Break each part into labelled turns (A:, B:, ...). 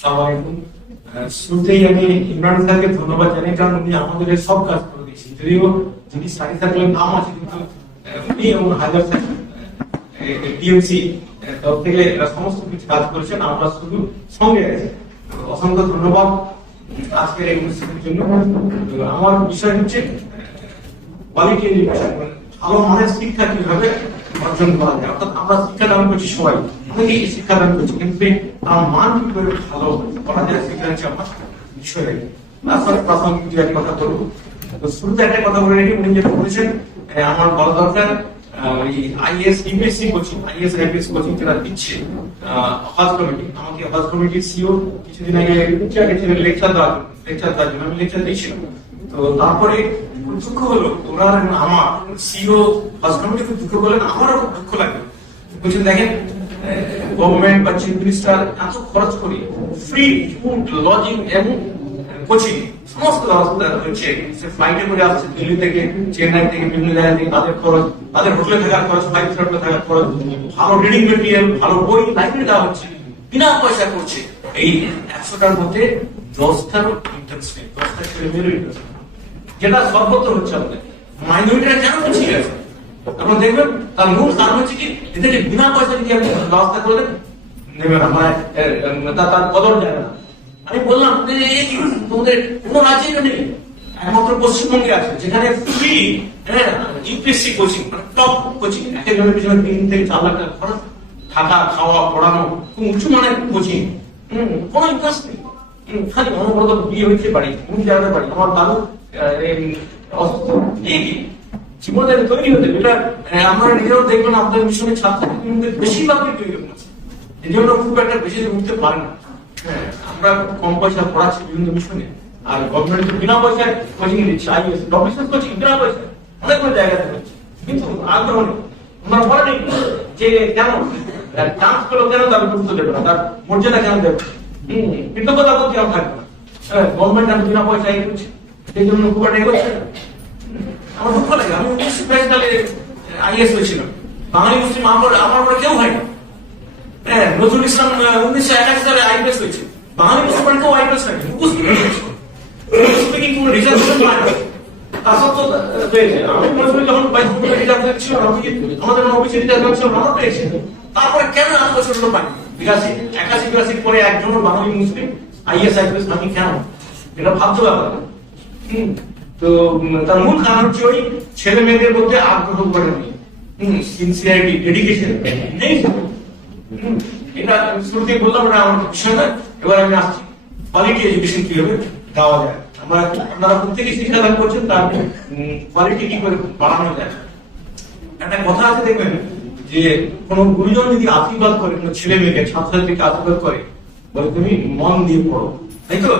A: সালামালাইকুম শুরুতেই আমি ইমরান স্যারকে ধন্যবাদ জানাই, কারণ উনি আমাদের সব কাজ করে দিয়েছেন। যদিও যিনি সারি সার্কেলের নাম আছে, কিন্তু উনি এবং হাজার টিএমসি তরফ থেকে সমস্ত কিছু কাজ করেছেন, আমরা শুধু সঙ্গে আছি। অসংখ্য ধন্যবাদ আজকের এই অনুষ্ঠানের জন্য। আমার বিষয় হচ্ছে কোয়ালিটি এডুকেশন ভালো মানের শিক্ষা কীভাবে অর্জন করা যায়। অর্থাৎ আমরা শিক্ষা দান করছি সবাই, অনেকেই শিক্ষা দান করছি, কিন্তু তার মান কি করে ভালো আমার কথা বলব। শুরুতে একটা কথা বলে রেখে। উনি যেটা বলেছেন আমার দরকার কমিটি। সিও কিছুদিন আগে লেকচার লেকচার আমি লেকচার তো তারপরে দুঃখ হলো আমার আমারও দুঃখ লাগল। বলছেন, দেখেন গভর্নমেন্ট বা চিফ মিনিস্টার এত খরচ করি ফ্রি ফুড লজিং এবং কোচিং, সমস্ত ব্যবস্থা হচ্ছে সে ফ্লাইটে করে আসছে দিল্লি থেকে, চেন্নাই থেকে বিভিন্ন জায়গা থেকে, তাদের খরচ, তাদের হোটেলে থাকার খরচ ফাইভ স্টার থাকার খরচ, ভালো রিডিং মেটেরিয়াল ভালো বই লাইব্রেরি দেওয়া হচ্ছে, বিনা পয়সা করছে। এই একশোটার মধ্যে দশটারও ইন্টারেস্ট নেই, দশটা ছেলে মেয়েরও ইন্টারেস্ট যেটা সর্বত্র হচ্ছে আমাদের। মাইনরিটিরা কেন পিছিয়ে গেছে এখন দেখবেন, তার মূল কারণ হচ্ছে কি এদেরকে বিনা পয়সা যদি আপনি ব্যবস্থা করে দেন নেবে না তার কদর যাবে না। আমি বললাম তোমাদের কোনো রাজ্যে নেই। একমাত্র পশ্চিমবঙ্গে আছে, যেখানে free UPSC coaching top coaching এক একজনের পিছনে তিন থেকে চার লাখ টাকা খরচ, থাকা, খাওয়া, পড়ানো, খুব উঁচু মানের কোচিং কোনো ইন্টারেস্ট নেই। খালি অনবরত বিয়ে হয়েছে বাড়ি তুমি জানাতে পারি, আমার দাদু অসুস্থ জীবনে তৈরি হতে এটা আমরা নিজেরাও দেখবেন আপনাদের মিশনের মধ্যে বেশিরভাগই তৈরি হচ্ছে। এই জন্য খুব একটা বেশি উঠতে পারে না। হ্যাঁ, আমরা কম পয়সা পড়াচ্ছি বিভিন্ন মিশনে। আর গভর্নমেন্ট বিনা পয়সায় কোচিং দিচ্ছে আইএস অফিসার কোচিং বিনা পয়সা অনেকগুলো জায়গাতে হচ্ছে। কিন্তু আগ্রহ নেই। আমরা বলে নেই যে কেন? চান্স পেল কেন? তার গুরুত্ব দেবে না। তার মর্যাদা কেন দেবে কৃতজ্ঞতা বলতে কেন থাকবে না। হ্যাঁ গভর্নমেন্ট আমি বিনা পয়সায় এগোচ্ছে। সেই জন্য খুব একটা এগোচ্ছে না। আমার দুঃখ লাগে। আমি উনিশশো বাইশ সালে আইএস হয়েছিলাম। বাঙালি মুসলিম আমার আমার পরে কেউ হয় না। হ্যাঁ নজরুল ইসলাম উনিশশো একাশি সালে আইপিএস হয়েছে। বাঙালি মুসলমান কেউ আইপিএস হয়নি পেয়েছে আমি আমাদের আমরা তারপরে কেন বিরাশি একাশি পরে একজন বাঙালি মুসলিম আইএস আমি কেন? এটা ভাবতে ব্যাপার তো তার মূল কারণ হচ্ছে ওই ছেলে মেয়েদের মধ্যে আগ্রহ করে নেই হম সিনসিয়ারিটি ডেডিকেশন নেই এটা আমি শুরুতেই বললাম না আমার বিষয় না এবার আমি আসছি। কোয়ালিটি এডুকেশন কীভাবে দেওয়া যায়? আমরা আপনারা প্রত্যেকে শিক্ষাদান করছেন, তার কোয়ালিটি কি করে বাড়ানো যায়? একটা কথা আছে, দেখবেন, যে কোন গুরুজন যদি আশীর্বাদ করে, কোন ছেলে মেয়েকে, ছাত্রছাত্রীকে আশীর্বাদ করে, বলে তুমি মন দিয়ে পড়ো। তাই তো?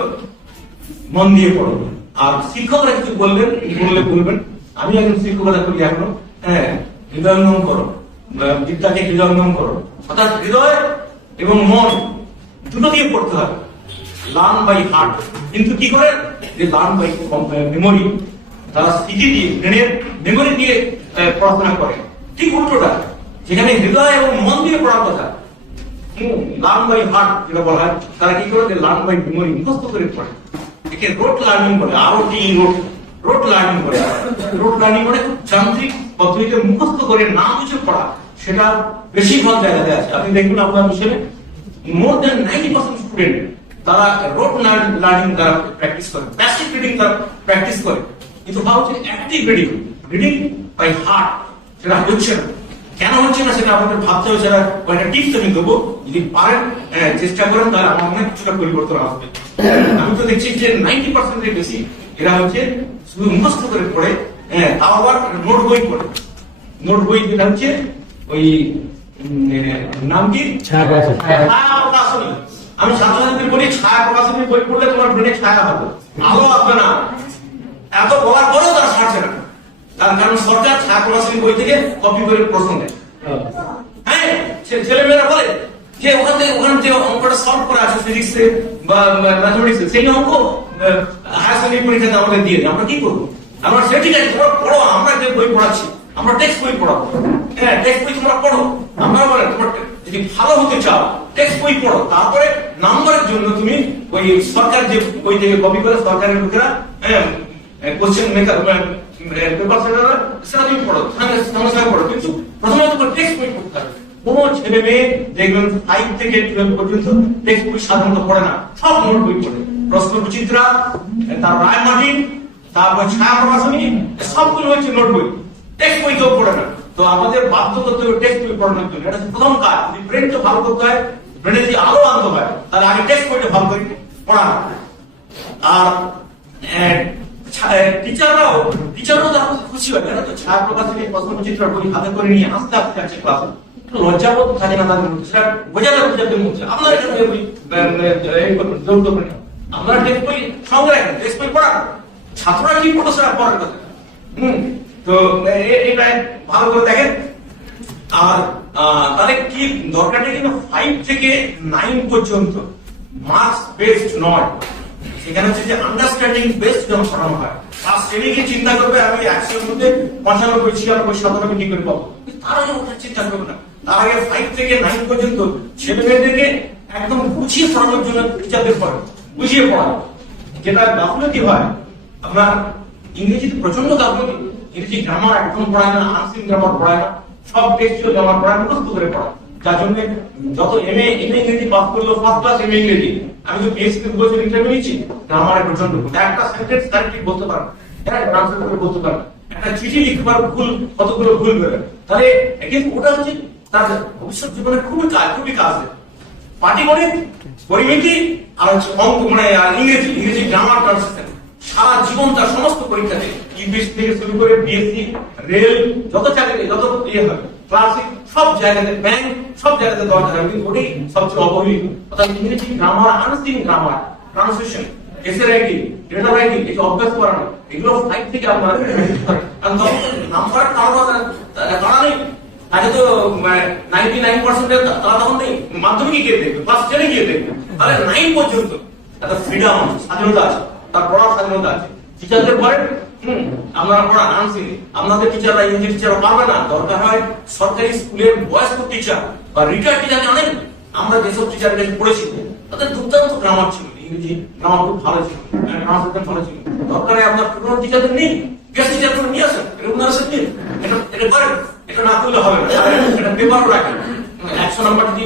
A: মন দিয়ে পড়ো। আর শিক্ষকরা কিছু বলবেন? বললে বলবেন। আমি একজন শিক্ষকতা করি এখনও। হ্যাঁ হৃদয়ঙ্গম করো। বিদ্যাকে হৃদয়ঙ্গম করো। অর্থাৎ হৃদয় এবং মন দুটো দিয়ে পড়তে হবে লার্ন বাই হার্ট কিন্তু কি করে? যে লার্ন বাই মেমোরি তারা স্মৃতি দিয়ে ব্রেনের মেমোরি দিয়ে আহ, পড়াশোনা করে। ঠিক উল্টোটা। যেখানে হৃদয় এবং মন দিয়ে পড়ার কথা। লার্ন বাই হার্ট যেটা বলা হয় তারা কি করে? লার্ন বাই মেমোরি মুখস্থ করে পড়ে। একে রোট লার্নিং বলে আরও টি রোট রোট লার্নিং বলে। রোট লার্নিং মানে যান্ত্রিক পদ্ধতিতে মুখস্থ করে না বুঝে পড়া, সেটা বেশিরভাগ জায়গাতে আছে। আপনি দেখুন আপনার মিশনে more than ninety percent student তারা রোট লার্নিং দ্বারা প্র্যাকটিস করে প্যাসিভ রিডিং দ্বারা প্র্যাকটিস করে। কিন্তু ভাবছে active reading reading by heart সেটা হচ্ছে না। কেন হচ্ছে না সেটা আমাদের ভাবতে হবে যারা কয়েকটা টিপস আমি দেবো যদি পারেন চেষ্টা করেন তাহলে আমার হয় কিছুটা পরিবর্তন আসবে। আমি তো দেখছি যে নাইনটি পার্সেন্টের বেশি এরা হচ্ছে শুধু মুখস্থ করে পড়ে হ্যাঁ তাও আবার নোট বই পড়ে। নোট বই যেটা হচ্ছে ওই নাম কি।
B: ছায়া প্রকাশনী।
A: আমি ছাত্রছাত্রী বলি ছায়া প্রকাশনী বই পড়লে তোমার ব্রেনে ছায়া হবে। আলো আসবে না। এত বলার পরেও তারা ছাড়ছে না। তার কারণ সরকার প্রকাশনী বই থেকে কপি করে প্রশ্ন দেয়। হ্যাঁ বলে যে ওখান যে অঙ্কটা সলভ করা আছে ফিজিক্সে বা ম্যাথমেটিক্সে সেই অঙ্ক হায়ার সেকেন্ডারি পরীক্ষাতে আমাদের দিয়ে আমরা কি করব? আমরা সে ঠিক আছে, তোমরা পড়ো, আমরা যে বই পড়াচ্ছি, আমরা টেক্সট বই পড়াবো। হ্যাঁ টেক্সট বই তোমরা পড়ো। আমরা বলে, তোমরা যদি ভালো হতে চাও টেক্সট বই পড়ো। তারপরে নাম্বারের জন্য তুমি ওই সরকার যে বই থেকে কপি করে, সরকারের লোকেরা কোশ্চেন মেকার পেপার সেটারা সেটা তুমি পড়ো সঙ্গে সঙ্গে পড়ো, কিন্তু প্রথমে তোমার টেক্সট বই পড়তে হবে। কোন ছেলে মেয়ে দেখবেন ফাইভ থেকে টুয়েলভ পর্যন্ত টেক্সট বই সাধারণত পড়ে না, সব নোট বই পড়ে। প্রশ্ন বিচিত্রা তার রায় মার্টিন তারপর ছায়া প্রকাশনী সবগুলো হচ্ছে নোট বই। টেক্সট বই কেউ পড়ে না। তো আমাদের বাধ্য করতে হবে টেক্সট বই পড়ানোর জন্য, এটা প্রথম কাজ। যদি ব্রেনকে ভালো করতে হয় ব্রেনে যদি আলো আনতে হয়, তাহলে আগে টেক্সট বইটা ভালো করে পড়ানো আর টিচাররাও টিচাররাও খুশি হয় কেন তো বই হাতে করে নিয়ে ক্লাসে থাকে না তাদের মধ্যে সেটা বোঝাতে মধ্যে আপনারা। আপনারা টেক্সট বই সঙ্গে রাখেন বই পড়ান ছাত্ররা কি পড়ো সেটা পড়ার কথা হুম তো ভালো করে দেখেন আর তাহলে কি দরকারটা কিন্তু ফাইভ থেকে নাইন পর্যন্ত মার্কস বেসড নয় সেখানে হচ্ছে যে আন্ডারস্ট্যান্ডিং বেসড যখন পড়ানো হয় আর চিন্তা করবে আমি মধ্যে পঁচানব্বই, ছিয়ানব্বই পাবো। তারা ওটা চিন্তা করবে না। তার আগে ফাইভ থেকে নাইন পর্যন্ত ছেলে মেয়েদেরকে একদম বুঝিয়ে পড়ানোর জন্য টিচারদের পড়ে বুঝিয়ে পড়ানো যেটা গাফলতি হয় আপনার ইংরেজিতে প্রচণ্ড গাফলতি, ইংরেজি গ্রামার একদম পড়ায় না আনসিন গ্রামার পড়ায় না, সব টেক্সট গ্রামার পড়ায় মুখস্থ করে পড়ায়। যার জন্য যত ইংরেজি পাস করল ফার্স্ট ক্লাস ইংরেজি। আমি তো পিএসসি ইন্টারভিউ। একটা সেন্টেন্স বলতে একটা ট্রান্সলেট করে বলতে একটা চিঠি লিখতে ভুল, কতগুলো ভুল করে তাহলে ওটা হচ্ছে তার ভবিষ্যৎ জীবনে খুবই কাজ খুবই কাজ। পাটিগণিত পরিমিতি আর হচ্ছে অঙ্ক মানে ইংরেজি ইংরেজি গ্রামার ট্রান্সলেশন সারা জীবন তার সমস্ত পরীক্ষাতে ইউপিএসসি থেকে শুরু করে বিএসসি রেল যত চাকরি, যত ইয়ে হবে। ক্লাসিক সব জায়গাতে ব্যাংক সব জায়গাতে দরকার হবে কিন্তু ওটাই সবচেয়ে অবহেলিত অর্থাৎ ইংরেজি গ্রামার আনসিং গ্রামার ট্রান্সলেশন এসে রাইটিং ডেটা রাইটিং এই অভ্যাস করানো এগুলো ফাইভ থেকে আপনার, কারণ তখন নাম্বার কারও কারণ নেই। আগে তো নাইনটি নাইন পার্সেন্ট তারা তখন নেই। মাধ্যমিকে গিয়ে দেখবে ক্লাস টেনে গিয়ে দেখবে। তাহলে নাইন পর্যন্ত একটা ফ্রিডম আছে স্বাধীনতা আছে, তার পড়ার স্বাধীনতা আছে। টিচারদের পরে পড়া আনছি। টিচাররা না। দরকার হয় সরকারি স্কুলের বয়স্ক টিচার বা রিটায়ার টিচার জানেন আমরা যেসব কাছে পড়েছি, তাদের দুর্দান্ত গ্রামার ছিল। ইংরেজি গ্রামার খুব ভালো ছিল। ট্রান্সলেশন ভালো ছিল। হয় আপনার টিচারদের টিচার করে নিয়ে আসেন এটা এটা করেন এটা না করলে হবে না। এটা পেপারও রাখেন। একশো নাম্বার যদি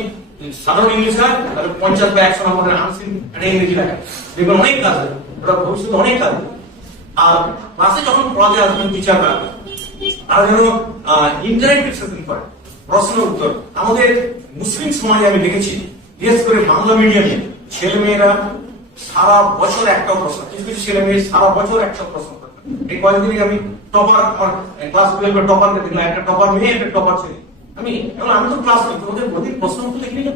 A: সাধারণ ইংলিশ হয়, তাহলে পঞ্চাশ বা একশো নম্বরের আনসিন একটা ইংরেজি রাখেন। দেখবেন অনেক কাজ ওটা ভবিষ্যতে অনেক কাজ। আর ক্লাসে যখন পড়াতে আসবেন টিচাররা তারা যেন ইন্টারেক্টিভ সেশন করে। প্রশ্ন উত্তর। আমাদের মুসলিম সমাজে আমি দেখেছি, বিশেষ করে বাংলা মিডিয়ামে ছেলে মেয়েরা সারা বছর একটা প্রশ্ন, কিছু কিছু ছেলে মেয়ে সারা বছর একটা প্রশ্ন করে। এই কয়েকদিন আমি টপার আমার ক্লাস টুয়েলভের টপারকে দেখলাম, একটা টপার মেয়ে, একটা টপার ছেলে। আমি, এখন আমি তো ক্লাস করি তোমাদের প্রতি প্রশ্ন তো লিখলি না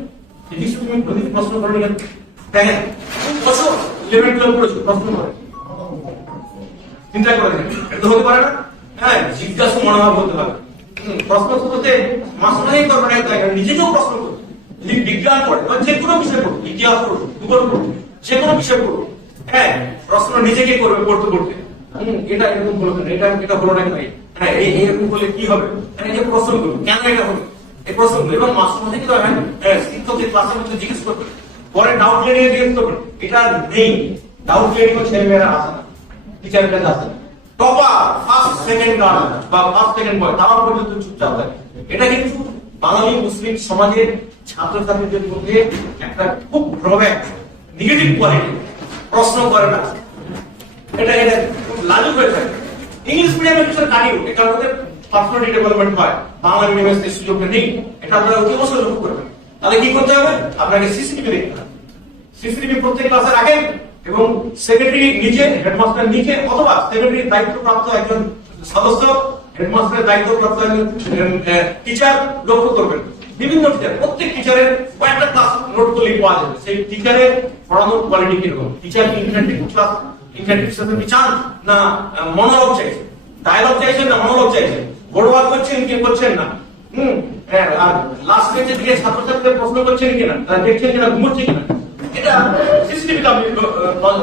A: তুমি প্রতি প্রশ্ন করনি কেন দেখেন বছর ইলেভেন টুয়েলভ করেছ, প্রশ্ন করে। চিন্তা করে এটা হতে পারে না। হ্যাঁ জিজ্ঞাসা মনোভাব হতে পারে। প্রশ্ন করতে মাস্টারই করবে তাই প্রশ্ন করবে। যদি বিজ্ঞান পড়ে বা যে কোনো বিষয় পড়ুক ইতিহাস পড়ুক ভূগোল পড়ুক যে কোনো বিষয় পড়ুক হ্যাঁ প্রশ্ন নিজেকে করবে পড়তে পড়তে এটা এরকম এটা এটা হ্যাঁ এই এরকম করলে কি হবে? হ্যাঁ, এই প্রশ্ন করব কেন এটা হলো? এই প্রশ্নগুলো এবং মাস্টার মধ্যে কিন্তু হ্যাঁ শিক্ষকদের ক্লাসের মধ্যে জিজ্ঞেস করবে। পরে ডাউট ক্লিয়ারিং জিজ্ঞেস করবে। এটা নেই। ডাউট ক্লিয়ারিং ছেলে মেয়েরা আসে না। টিচারের টপার ফার্স্ট সেকেন্ড বা ফার্স্ট সেকেন্ড বয় তারা পর্যন্ত চুপচাপ এটা কিন্তু বাঙালি মুসলিম সমাজের মধ্যে একটা খুব ড্রব্যাক নেগেটিভ কোয়ালিটি প্রশ্ন করে না। এটা এটা খুব লাজুক হয়ে থাকে। ইংলিশ মিডিয়ামে কিছু কাটিয়ে ডেভেলপমেন্ট হয়। বাংলা মিডিয়ামে সেই সুযোগটা নেই। এটা আপনারা অতি অবশ্যই লক্ষ্য করবেন। তাহলে কি করতে হবে? আপনাকে সিসিটিভি দেখতে হবে। সিসিটিভি প্রত্যেক ক্লাসে রাখেন এবং সেক্রেটারি নিচে হেডমাস্টার নিচে অথবা সেক্রেটারি দায়িত্বপ্রাপ্ত একজন সদস্য হেডমাস্টারের দায়িত্বপ্রাপ্ত একজন টিচার লক্ষ্য করবেন। বিভিন্ন টিচার প্রত্যেক টিচারের কয়েকটা ক্লাস নোট করলেই পাওয়া যাবে। সেই টিচারের পড়ানোর কোয়ালিটি কীরকম? Teacher interactive class interactive session চান না মনোলগ চাইছেন ডায়লগ চাইছেন না মনোলগ চাইছেন? বড় করছেন কি করছেন না? হুম হ্যাঁ, আর লাস্ট বেঞ্চে দিকে ছাত্রছাত্রীদের প্রশ্ন করছেন কিনা দেখছেন কিনা ঘুমোচ্ছে কিনা? এটা ল-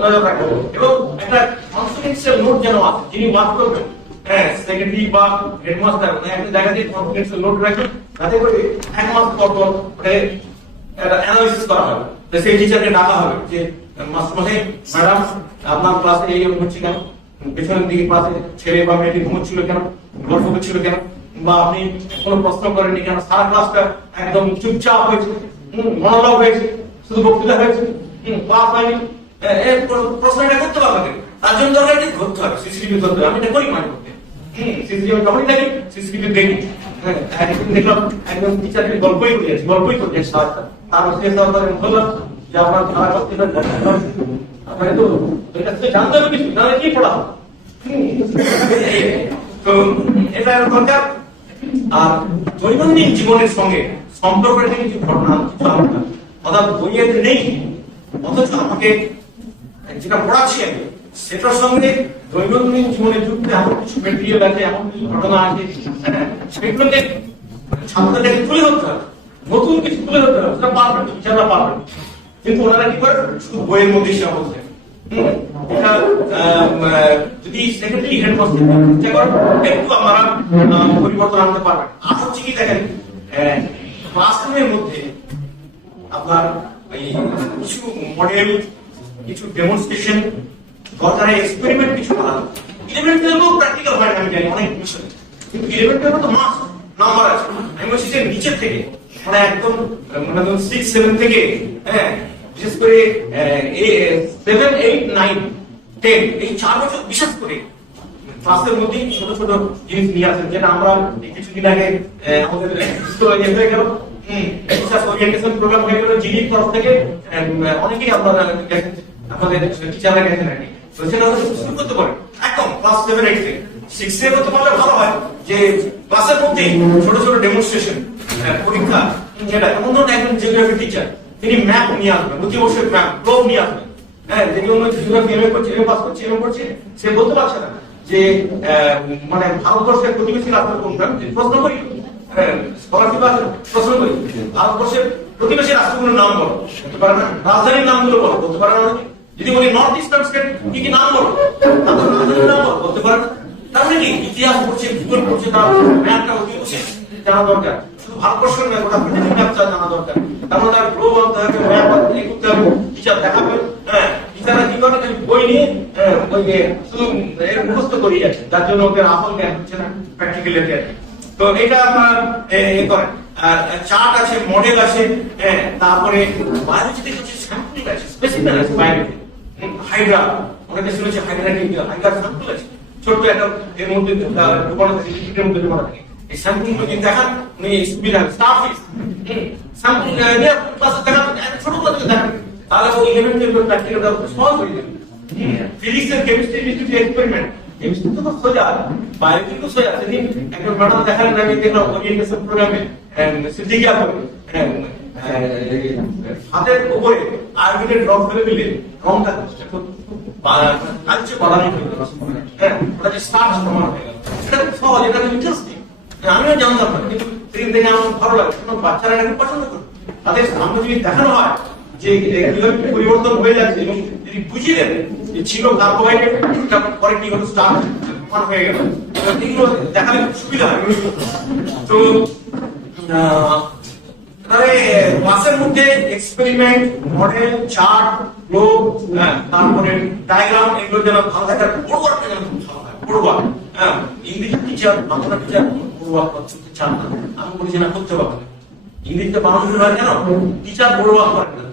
A: নজর রাখবেন এবং একটা কনফিডেন্সিয়াল নোট যেন আছে, যিনি করবেন। হ্যাঁ বা হেডমাস্টার একটা জায়গা দিয়ে কনফিডেন্সিয়াল নোট যাতে করে এক মাস পর পর একটা করা হবে সেই টিচারকে ডাকা হবে যে ম্যাডাম আপনার ক্লাসে এই হচ্ছে কেন? পেছনের দিকে ক্লাসে ছেলে বা মেয়েটি ঘুমোচ্ছিল কেন? গল্প করছিল কেন? বা আপনি কোনো প্রশ্ন করেননি কেন? সারা ক্লাসটা একদম চুপচাপ হয়েছে মনোলগ হয়েছে। শুধু বক্তৃতা হয়েছে? ক্লাস হয়নি প্রশ্ন এটা করতে পারবে। তার জন্য দরকার কি? ধরতে হবে সিসিটিভি ধরতে হবে। আমি এটা করি হ্যাঁ, দেখলাম একজন টিচারকে গল্পই করে গল্পই করে সারাটা তারপর সে তারপরে বললাম যে আপনার খারাপ হচ্ছে আপনাকে তো এটা জানতে হবে কিছু নাহলে কি পড়া তো এটা দরকার। আর দৈনন্দিন জীবনের সঙ্গে সম্পর্কের কিছু ঘটনা অর্থাৎ বইয়ের নেই। অথচ আমাকে যেটা পড়াচ্ছি আমি সেটার সঙ্গে দৈনন্দিন জীবনে যুক্ত এমন কিছু মেটেরিয়াল আছে এমন কিছু ঘটনা আছে হ্যাঁ, সেগুলোকে ছাত্রদেরকে তুলে ধরতে হবে। নতুন কিছু তুলে ধরতে হবে সেটা পারবেন টিচাররা পারবেন কিন্তু ওনারা কি করে? শুধু বইয়ের মধ্যে সীমাবদ্ধ। এটা যদি পরিবর্তন আনতে পারবেন। আর হচ্ছে কি দেখেন ক্লাসরুমের মধ্যে আপনার ওই কিছু মডেল কিছু ডেমনস্ট্রেশন দরকারে এক্সপেরিমেন্ট কিছু করা ইলেভেন টুয়েলভও প্র্যাকটিক্যাল হয় না, আমি জানি, অনেক বিষয়। কিন্তু ইলেভেন টুয়েলভ তো মাস নাম্বার আছে। আমি বলছি যে থেকে মানে একদম মানে একদম সিক্স সেভেন থেকে হ্যাঁ বিশেষ করে সেভেন এইট নাইন টেন এই চার বছর বিশেষ করে ক্লাসের মধ্যে ছোট ছোট জিনিস নিয়ে আসেন। যেটা আমরা এই কিছুদিন আগে আমাদের গেল। টিচার্স ওরিয়েন্টেশন প্রোগ্রাম হয়ে গেল জিডির তরফ থেকে অনেকেই আপনারা গেছেন আপনাদের টিচাররা গেছেন আর কি তো সেটা শুরু করতে পারেন একদম ক্লাস সেভেন এইট সিক্স এ করতে পারলে ভালো হয় যে ক্লাসের মধ্যে ছোট ছোট ডেমনস্ট্রেশন পরীক্ষা যেটা এমন ধরুন একজন জিওগ্রাফি টিচার তিনি ম্যাপ নিয়ে আসবেন প্রতি বছর ম্যাপ গ্লোব নিয়ে আসবেন হ্যাঁ যদি অন্য জিওগ্রাফি এমএ করছে এমএ পাস করছে এমএ করছে, সে বলতে পারছে না যে মানে ভারতবর্ষের প্রতিবেশী রাষ্ট্র কোনটা প্রশ্ন করি। ইস্টার্ন স্টেট কি কি নাম তার মানে দেখাবে। হ্যাঁ বই নিয়ে হ্যাঁ, ওই শুধু এর মুখস্থ করিয়ে যার জন্য ওদের আসল জ্ঞান হচ্ছে না প্র্যাকটিক্যাল তো এটা আপনার করেন আর চার্ট আছে, মডেল আছে তারপরে বায়োলজিতে স্যাম্পল আছে আছে বায়োলজি হাইড্রা অনেকে শুনেছে হাইড্রা হাইড্রা স্যাম্পল আছে। ছোট্ট একটা এর মধ্যে থাকে থাকে। এই দেখান, উনি সুবিধা স্টারফিশ স্যাম্পল নিয়ে ক্লাসে দেখান ছোট ক্লাসে দেখান, তাহলে ওই হয়ে যাবে। ফিজিক্স এর কেমিস্ট্রি কিছু এক্সপেরিমেন্ট কেমিস্ট্রি তো সোজা। বায়োলজি তো সোজা। সেদিন ম্যাডাম দেখালেন আমি দেখলাম ওরিয়েন্টেশন প্রোগ্রামে করে হাতের উপরে ড্রপ ফেলে দিলে রংটা কালচে বাদামি হয়ে গেল। হ্যাঁ ওটা যে সমান হয়ে গেল। এটা খুব সহজ, এটা ইন্টারেস্টিং আমিও জানতাম না, কিন্তু সেদিন আমার ভালো লাগে। বাচ্চারা এটাকে পছন্দ করে। তাদের সামনে যদি দেখানো হয় যে কীভাবে পরিবর্তন হয়ে যাচ্ছে, এবং যদি বুঝিয়ে দেবে ছিল কার্বোহাইড্রেট পরে কি হলো? স্টার্চ হয়ে গেল। এগুলো দেখালে সুবিধা হয়। তো তাহলে ক্লাসের মধ্যে এক্সপেরিমেন্ট মডেল চার্ট গ্লোব তারপরে ডায়াগ্রাম এগুলো যেন ভালো থাকে, আর বড় ওয়ার্কটা যেন ভালো হয়। ইংরেজি টিচার বাংলা টিচার ওয়ার্ক করতে চান না আমি বলছি না, করতে পারবে বানানো হয় কেন? টিচার বড় ওয়ার্ক করে না।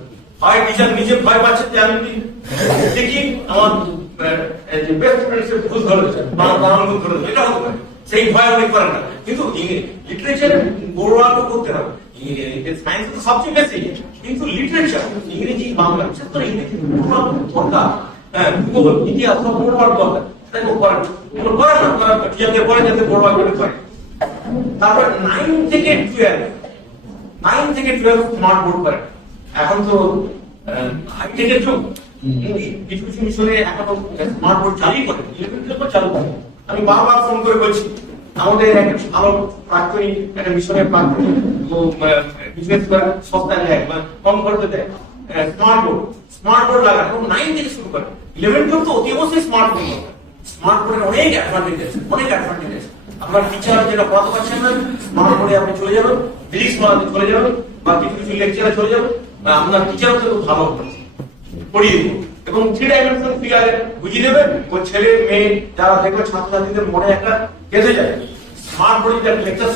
A: হয় টিচার নিজে ভয় পাচ্ছে যে আমি দেখি, আমার বেস্ট ফ্রেন্ডসের ভুল ধরে বাংলা বানানো ভুল ধরে এটা হতে পারে। সেই ভয় অনেক করেন না। কিন্তু লিটারেচারে ওয়ার্ক করতে হবে। ইংরেজি, বাংলা করে ইংরেজি পড়া দরকার। হ্যাঁ তাই করেন না। টিচারকে যাতে ওয়ার্ক করে করে তারপর নাইন থেকে নাইন থেকে টুয়েলভ স্মার্ট বোর্ড করে এখন তো হাইটেকের যুগ কিছু কিছু মিশনে এখনও স্মার্ট বোর্ড চালুই করে। চালু করে। আমি বারবার ফোন করে বলছি আমাদের একটা ভালো প্রাক্তনী একটা মিশনের প্রাক্তনী বিজনেস করে সস্তায় দেয় বা কম খরচে দেয় লাগানো নাইন থেকে শুরু করে। ইলেভেন টুয়েলভ তো অতি অবশ্যই স্মার্ট বোর্ড স্মার্ট বোর্ডের অনেক অ্যাডভান্টেজ আছে অনেক অ্যাডভান্টেজ আছে। আপনার টিচার যেটা পড়াতে পারছেন না আপনি চলে যাবেন ফিজিক্স পড়াতে চলে যাবেন বা কিছু কিছু লেকচারে চলে যাবেন। আহ, আপনার টিচারও তো ভালো পড়িয়ে দেবো। এবং থ্রি ডাইমেনশন ফিগারে বুঝিয়ে দেবে ও ছেলে মেয়ে যারা দেখবে ছাত্রছাত্রীদের মনে একটা যায়। স্মার্ট লেকচার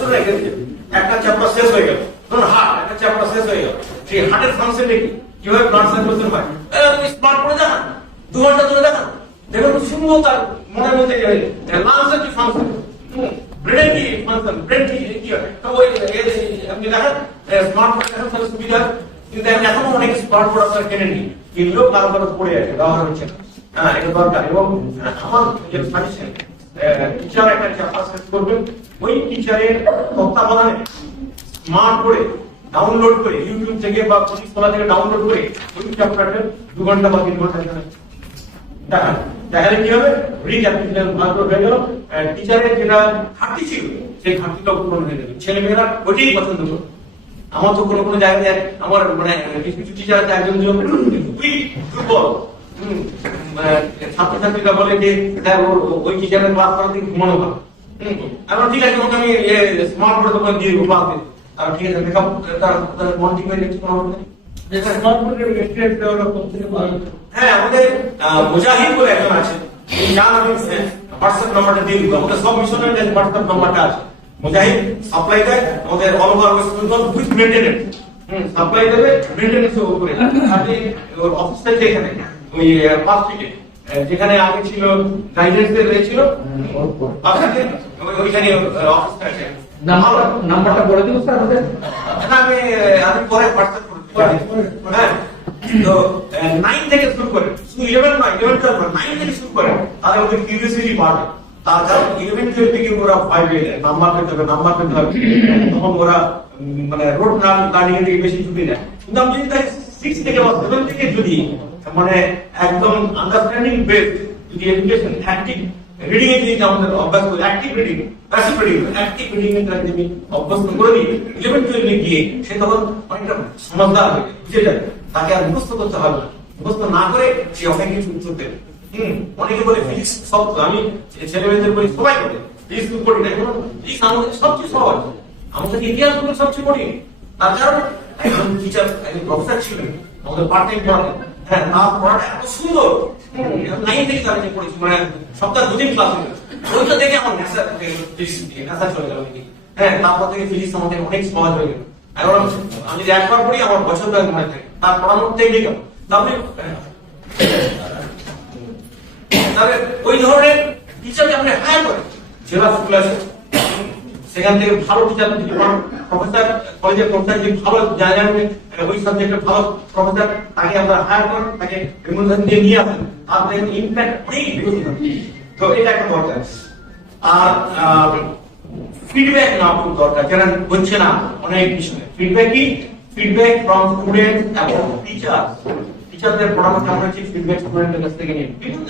A: একটা চ্যাপ্টার শেষ হয়ে গেল। ধরুন হার্ট একটা চ্যাপ্টার শেষ হয়ে গেল। সেই হার্টের ফাংশনটা কি? কীভাবে ব্লাড সার্কুলেশন হয়? তুমি স্মার্ট দু ঘণ্টা ধরে দেখান। দেখুন শুনব তার মনের মধ্যে লাংসের কি ফাংশন ব্রেন কি ফাংশন ব্রেন কি হয়? তো ওই আপনি দেখেন। স্মার্ট দেখান তাহলে সুবিধা। কিন্তু দেখেন এখনও অনেক স্মার্ট বোর্ড আপনারা কেনেননি কিনলেও কারও কারও পড়ে আছে, ব্যবহার হচ্ছে না। হ্যাঁ এটা দরকার। এবং আমার যে সাজেশন টিচার একটা করবেন ওই টিচারের তত্ত্বাবধানে স্মার্ট করে ডাউনলোড করে ইউটিউব থেকে বা পুলিশ তলা থেকে ডাউনলোড করে ওই চ্যাপ্টারটা দু ঘণ্টা বা তিন ঘণ্টা দেখান দেখালে কি হবে? রিক্যাপিটুলেশন ভালো হয়ে গেল। টিচারের যেটা ঘাটতি ছিল, সেই ঘাটতিটা পূরণ হয়ে যাবে। ছেলে মেয়েরা ওইটাই পছন্দ করবে। আমার তো কোনো কোনো জায়গায় আমার মানে কিছু কিছু টিচার আছে একজন খুবই দুর্বল ছাত্রছাত্রীরা বলে যে ওই টিচারের ক্লাস করাতে ঘুমানো ভালো আমরা ঠিক আছে ওকে আমি স্মার্ট করে তখন দিয়ে ক্লাস দিই আর ঠিক আছে মেকআপ তার তার মন ঠিক হয়ে যাচ্ছে কোনো হ্যাঁ আমাদের মুজাহিদ বলে একজন আছে এই আমি হোয়াটসঅ্যাপ নাম্বারটা দিয়ে দিব। আমাদের সব মিশনের হোয়াটসঅ্যাপ নাম্বারটা আছে। মুজাহিদ সাপ্লাই দেয় আমাদের all over West Bengal with maintenance supply দেবে মেনটেনেন্স উপরে। আপনি ওর অফিস থেকে এখানে ওই পাঁচ থেকে যেখানে আগে ছিল গাইডেন্স এর ছিল থেকে ওই- ওইখানে অফিসটা আছে।
B: নাম্বার নাম্বারটা বলে দিব স্যার আমাদের?
A: না, আমি আমি পরে হোয়াটসঅ্যাপ করে। হ্যাঁ। তো নাইন থেকে শুরু করে শুধু ইলেভেন নয় ইলেভেন টুয়েলভ নাইন থেকে শুরু করে তাহলে ওদের কিউরিয়াসিটি বাড়বে। তার কারণ ওরা নাম্বার পেতে হবে নাম্বার পেতে হবে। তখন ওরা মানে রোডের দিকে বেশি ছুটি নেয়। কিন্তু আমি যদি সিক্স থেকে বা সেভেন থেকে যদি মানে একদম আন্ডারস্ট্যান্ডিং বেস যদি এডুকেশন অ্যাক্টিভ রিডিং এ যদি আমাদের অভ্যাস করি active reading passive reading active reading এর করে দিই গিয়ে সে তখন অনেকটা সমঝদার হয়ে যায়, বুঝে যাবে তাকে আর মুখস্থ করতে হবে না। মুখস্থ না করে সে অনেক কিছু উত্তর দেবে। অনেকে বলে ফিজিক্স সব আমি ছেলে বলি সবাই বলে। ফিজিক্স করি না ফিজিক্স আমাদের সবচেয়ে সহজ। আমাদের ইতিহাসগুলো সবচেয়ে কঠিন। তার কারণ, একজন টিচার একজন প্রফেসর ছিলেন, আমাদের পার্ট টাইম হ্যাঁ থেকে পড়েছি মানে হয়ে গেল তারপর থেকে হয়ে গেল আমি একবার পড়ি, আমার বছরটা মনে থাকে। তার পড়ানোর টেকনিক তারপরে তাহলে ওই ধরনের টিচারকে আপনি হায়ার করেন জেলা স্কুল আছে। সেখান থেকে ভালো টিচার প্রফেসর কলেজের প্রফেসর ভালো জানেন ওই সাবজেক্টে ভালো প্রফেসর তাকে আমরা হায়ার করেন তাকে দিয়ে নিয়ে আসেন। তাদের ইম্প্যাক্ট অনেক বেশি তো এটা একটা দরকার। আর ফিডব্যাক না খুব দরকার। যারা হচ্ছে না, অনেক বিষয়ে ফিডব্যাক কি? ফিডব্যাক ফ্রম স্টুডেন্ট এবং টিচার টিচারদের পড়ানো কেমন হচ্ছে ফিডব্যাক স্টুডেন্টের কাছ থেকে নিয়ে বিভিন্ন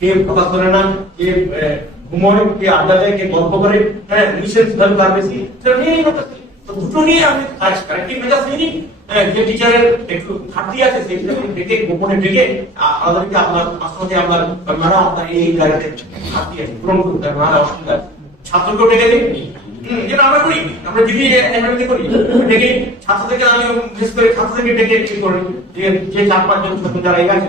A: কে কথা শোনে না কে ঘুমোয় কে আড্ডা দেয় কে গল্প করে হ্যাঁ ভাবে তার বেশি। তো দুটো নিয়ে আমি কাজ কারেক্টিভ মেজাজ হ্যাঁ, যে টিচারের একটু ঘাটতি আছে ডেকে গোপনে ডেকে আমাদেরকে আপনার এই ঘাটতি আছে পূরণ করতে হবে অসুবিধা আছে। ছাত্রকেও ডেকে হুম, যেটা আমরা করি আমরা করি ডেকে ছাত্রদেরকে আমি বিশেষ করে ডেকে করি। যে চার পাঁচজন ছাত্র যারা এই আছে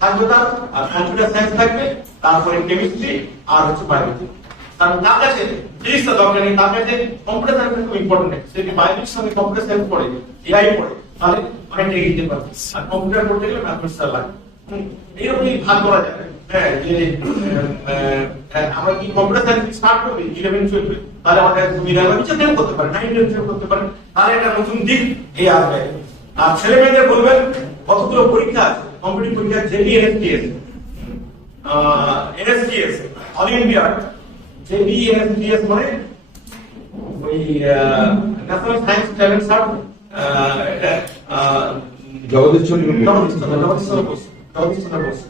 A: থাকবে তার আর কম্পিউটার সায়েন্স থাকবে, তারপরে কেমিস্ট্রি আর হচ্ছে বায়োলজি কারণ তার কাছে দরকার নেই, তার কাছে কম্পিউটার সায়েন্স খুব ইম্পর্টেন্ট সে কি বায়োলজির সঙ্গে কম্পিউটার সায়েন্স পড়ে এআই পড়ে, তাহলে এগিয়ে যেতে পারবে আর কম্পিউটার করতে গেলে লাগে। এইরকমই ভাগ করা যাবে হ্যাঁ যে আমরা কি কম্পিউটার টুয়েলভে তাহলে করতে পারে নাইন করতে পারে। তাহলে একটা নতুন এই আসবে আর ছেলে মেয়েদের বলবেন, কতগুলো পরীক্ষা আছে? কম্পিটিভ পরীক্ষা JB NSTS NSTS all India JB NSTS মানে ওই national science talent search
C: Jagadish Chandra Basu.
A: Jagadish Chandra Jagadish Chandra Basu Jagadish Chandra Basu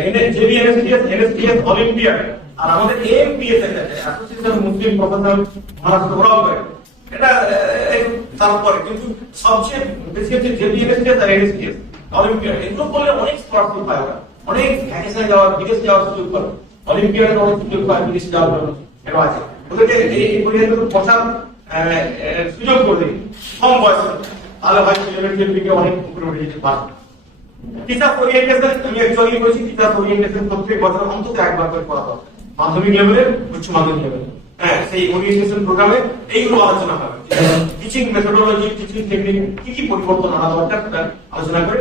A: এনে JB NSTS NSTS all India আর আমাদের এএমপিএস আছে অ্যাসোসিয়েশন মুসলিম প্রফেশনাল মহারাষ্ট্র ওরাও করে এটা তারপরে কিন্তু সবচেয়ে বেশি হচ্ছে জেবি এনএসটিএস আর এনএসটিএস অলিম্পিয়াড এগুলো করলে অনেক স্কলারশিপ পায় ওরা। অনেক ভ্যাকেশনে যাওয়ার যাওয়ার সুযোগ পাবে। অলিম্পিয়াডে অনেক সুযোগ পায় যাওয়ার জন্য। আছে। ওদেরকে এই সুযোগ করে কম বয়সে। তাহলে টুয়েলভে অনেক উপরে উঠে যেতে পারবে টিচার ওরিয়েন্টেশন আমি অ্যাকচুয়ালি বলছি টিচার ওরিয়েন্টেশন প্রত্যেক বছর অন্তত একবার করে করা হবে মাধ্যমিক লেভেলে উচ্চ মাধ্যমিক লেভেলে হ্যাঁ সেই ওরিয়েন্টেশন প্রোগ্রামে এইগুলো আলোচনা হবে। টিচিং মেথোডোলজি টিচিং টেকনিক কি কি পরিবর্তন আনা দরকার আলোচনা করে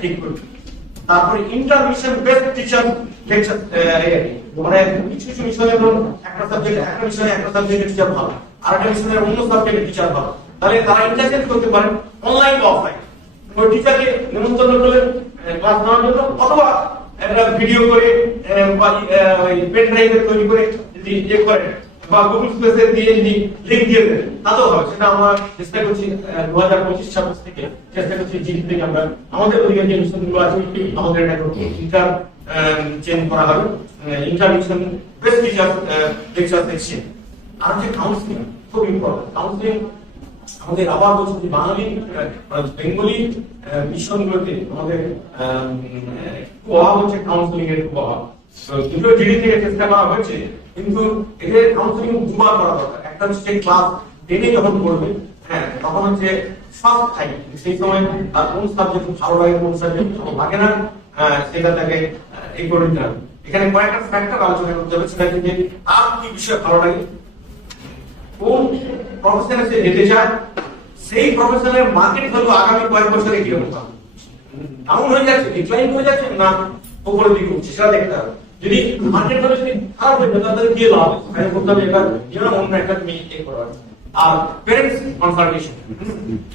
A: ঠিক করবে। তারপরে ইন্টারমিশন বেস্ট টিচার লেকচার মানে কিছু কিছু ধরুন একটা সাবজেক্ট একটা মিশনে একটা সাবজেক্টের টিচার ভালো আর একটা মিশনের অন্য সাবজেক্টের টিচার ভালো। তাহলে তারা ইন্টারচেঞ্জ করতে পারেন অনলাইন বা অফলাইন ওই টিচারকে নিমন্ত্রণ করলেন ক্লাস নেওয়ার জন্য, অথবা একটা ভিডিও করে বা পেন ড্রাইভে তৈরি করে, যদি ইয়ে করেন বা গুগল স্পেসে দিয়ে যদি দিয়ে দেন। তাতেও হবে। সেটা আমরা চেষ্টা করছি দু হাজার পঁচিশ ছাব্বিশ থেকে চেষ্টা করছি জিডি থেকে আমরা আমাদের ওদিকে যে মিশনগুলো আছে আমাদের এটা ইন্টার চেঞ্জ করা হবে। Mission best teacher lecture section আর হচ্ছে কাউন্সিলিং খুব ইম্পর্টেন্ট কাউন্সিলিং আমাদের আবার বলছি যে বাঙালি বেঙ্গলি মিশনগুলোতে আমাদের একটু অভাব হচ্ছে কাউন্সিলিং এর খুব অভাব দুটো জিডি থেকে চেষ্টা করা হয়েছে। কিন্তু এদের কাউন্সিলিং দুবার করা দরকার। একটা হচ্ছে ক্লাস টেনে যখন পড়বে হ্যাঁ তখন হচ্ছে ফার্স্ট টাইম সেই সময় তার কোন সাবজেক্ট ভালো লাগে, কোন সাবজেক্ট ভালো লাগে না সেটা তাকে এই করে নিতে হবে। এখানে কয়েকটা ফ্যাক্টর আলোচনা করতে হবে, সেটা হচ্ছে তার কি বিষয় ভালো লাগে, কোন প্রফেশনে সে যেতে চায়, সেই প্রফেশনের মার্কেট ভ্যালু আগামী কয়েক বছরে কীরকম হবে? ডাউন হয়ে যাচ্ছে ডিক্লাইন হয়ে যাচ্ছে না উপরের দিকে উঠছে, সেটা দেখতে হবে। যদি ভ্যালু যদি খারাপ হয়ে যায়, তাহলে কি লাভ? করতে হবে এবার যেন অন্য একটা তুমি এ করো আর প্যারেন্টস কনসালটেশন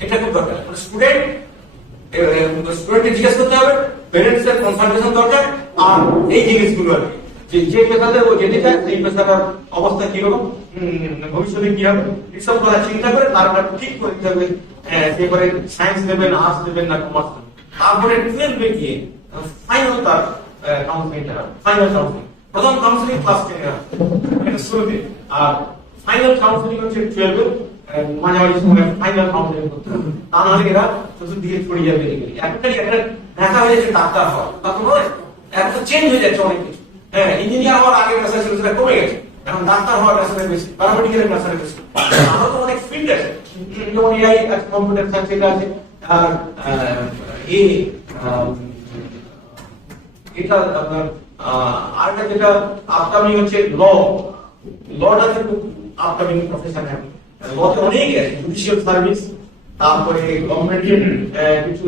A: এটা খুব দরকার। স্টুডেন্ট স্টুডেন্টকে জিজ্ঞেস করতে হবে প্যারেন্টস এর কনসালটেশন দরকার, আর এই জিনিসগুলো আর যে যে পেশাতে ও যেতে চায়, সেই পেশাটার অবস্থা কীরকম ভবিষ্যতে কি হবে? এসব কথা চিন্তা করে তারপরে ঠিক করে দিতে হবে করে সায়েন্স নেবেন আর্টস নেবেন না কমার্স নেবেন। তারপরে টুয়েলভে গিয়ে ফাইনাল তার কাউন্সিলিংটা ফাইনাল কাউন্সিলিং প্রথম কাউন্সিলিং ক্লাস টেনে এটা শুরুতে। আর ফাইনাল কাউন্সিলিং হচ্ছে টুয়েলভে মাঝামাঝি সময় ফাইনাল কাউন্সিলিং করতে তা নাহলে এরা চতুর্দিকে ছড়িয়ে যাবে একটা দেখা হয়ে যাচ্ছে ডাক্তার হওয়া তা এখন তো চেঞ্জ হয়ে যাচ্ছে অনেক কিছু। হ্যাঁ ইঞ্জিনিয়ার হওয়ার আগে পেশা ছিল সেটা কমে গেছে। এখন ডাক্তার হওয়ার পেশাটা বেশি প্যারামেডিক্যালের পেশাটা বেশি। আরও তো অনেক ফিল্ড আছে। যেমন এআই কম্পিউটার সায়েন্স আছে আর আহ, এ আহ, এটা আপনার আরেকটা যেটা আপকামিং হচ্ছে ল আপকামিং অনেক আছে জুডিশিয়াল সার্ভিস তারপরে গভর্নমেন্টের কিছু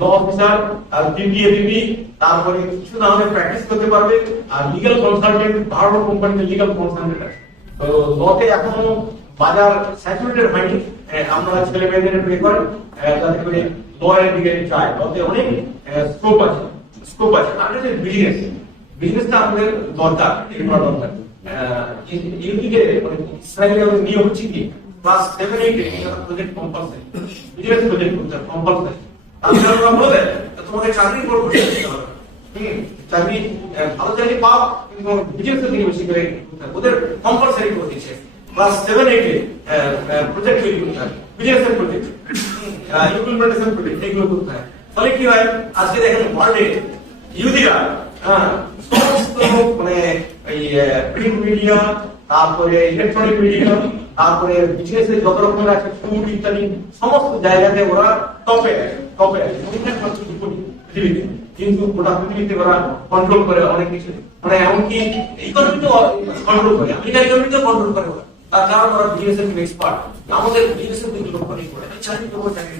A: ল অফিসার আর বিবিএ বিবি তারপরে কিছু না হলে প্র্যাকটিস করতে পারবে, আর লিগ্যাল কনসালটেন্ট ভালো কোম্পানিতে লিগ্যাল কনসালটেন্ট আছে। তো লতে এখনও বাজার স্যাচুরেটেড হয়নি আমরা ছেলে মেয়েদের প্রে যাতে করে লয়ের দিকে যায়। লতে অনেক স্কোপ আছে। স্কোপ আছে। আর হচ্ছে বিজনেস বিজনেসটা আমাদের দরকার। দরকার। ইউটিকে মানে ইসরায়েলের আমাদের নিয়ম হচ্ছে কি? ক্লাস সেভেন এইটে প্রজেক্ট কম্পালসারি বিজনেস প্রজেক্ট করতে কম্পালসারি তাহলে ওরা বলে তোমাকে চাকরি করব চাকরি ভালো চাকরি পাও, কিন্তু বিজনেসের দিকে বেশি করে ওদের কম্পালসারি করে দিচ্ছে। ক্লাস সেভেন এইটে প্রজেক্ট তৈরি করতে হবে। বিজনেসের প্রজেক্ট ইমপ্লিমেন্টেশন প্রজেক্ট এগুলো করতে হয় ফলে কি হয়? আজকে দেখেন ওয়ার্ল্ডে ইহুদিরা হ্যাঁ সমস্ত মানে এই প্রিন্ট মিডিয়া তারপরে ইলেকট্রনিক মিডিয়া তারপরে বিজনেসের যত রকমের আছে ফুড ইত্যাদি, সমস্ত জায়গাতে ওরা টপে টপে পৃথিবীতে। কিন্তু গোটা ওরা কন্ট্রোল করে অনেক কিছু। মানে এমনকি ইকোনমি তো কন্ট্রোল করে আমেরিকার ইকোনমি তো কন্ট্রোল করে তার কারণ ওরা বিজনেসের এক্সপার্ট আমাদের বিজনেসের দিকে লক্ষ্য নেই করে। চাকরি করব চাকরি।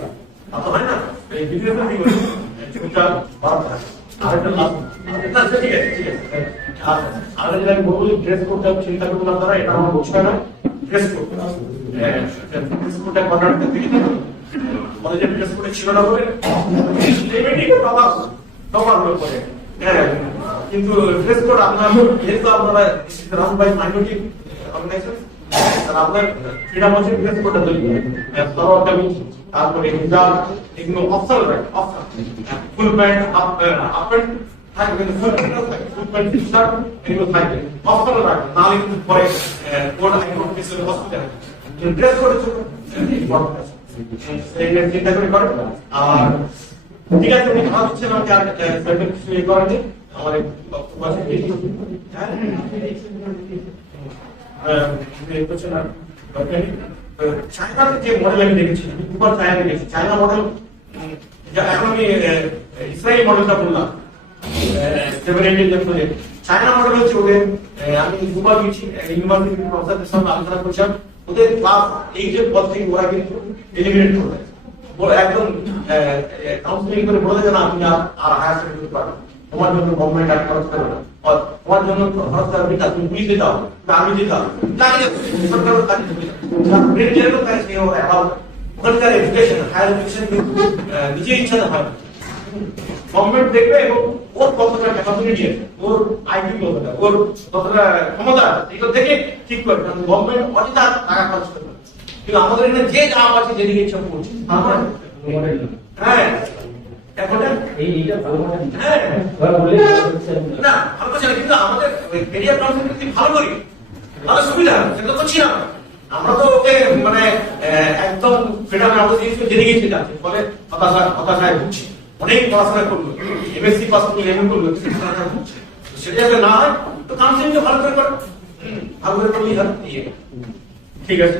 A: হয় হ্যাঁ কিন্তু ড্রেস কোড আপনার, যেহেতু আপনারা রান বাই মাইনরিটি আপনার আছে ড্রেস কোডটা তৈরি করে। কমি তারপরে হিজাব, এগুলো optional right optional full pant up pant full pant shirt এগুলো কিন্তু পরে কোড হসপিটাল আছে। চিন্তা করে আর ঠিক আছে দিচ্ছেন আমাকে আর কিছু ইয়ে আছে হ্যাঁ চায়নার যে মডেল আমি দেখেছি দুবার চায়না দেখেছি চায়না মডেল এখন আমি ইসরায়েলি মডেলটা বললাম। চায়না মডেল হচ্ছে ওদের আমি দুবার গেছি ইউনিভার্সিটি প্রফেসরদের সঙ্গে আলোচনা করছিলাম। ওদের ক্লাস এইটের পর থেকে ওরা কিন্তু এলিমিনেট করে একদম কাউন্সিলিং করে বলে দেয় না আপনি আর হায়ার সেকেন্ডারি করতে পারবেন তোমার জন্য গভর্নমেন্ট আর খরচ করবে না। তোমার জন্য খরচ করবে না তুমি পুলিশে যাও না আমি কাজে ব্রেন যেরকম কাজ অ্যালাউ ওখানকার এডুকেশন হায়ার এডুকেশন কিন্তু নিজের ইচ্ছাতে হয়। গভর্নমেন্ট দেখবে এবং ওর কতটা ক্যাপাসিটি আছে ওর আইকিউ কতটা ওর কতটা ক্ষমতা আছে এগুলো দেখে ঠিক করে। কারণ গভর্নমেন্ট অযথা টাকা খরচ করবে না। কিন্তু আমাদের এখানে যে যা আছে যেদিকে ইচ্ছা করছে হ্যাঁ। না ভালো করছে কিন্তু আমাদের ক্যারিয়ার কাউন্সিলিং যদি ভালো করি তাহলে সুবিধা সেটা তো করছি আমরা তো ওকে মানে একদম ফ্রিডম আমরা দিয়েছি যেদিকে ইচ্ছে যাচ্ছে ফলে হতাশা হতাশায় ভুগছি। অনেক পড়াশোনা করল। এমএসসি পাস করল এমএ করল কিন্তু হতাশায় সেটা যাতে না হয় তো কাউন্সিলিংটা ভালো করে করো। ভালো করে করলেই হয়। ঠিক আছে।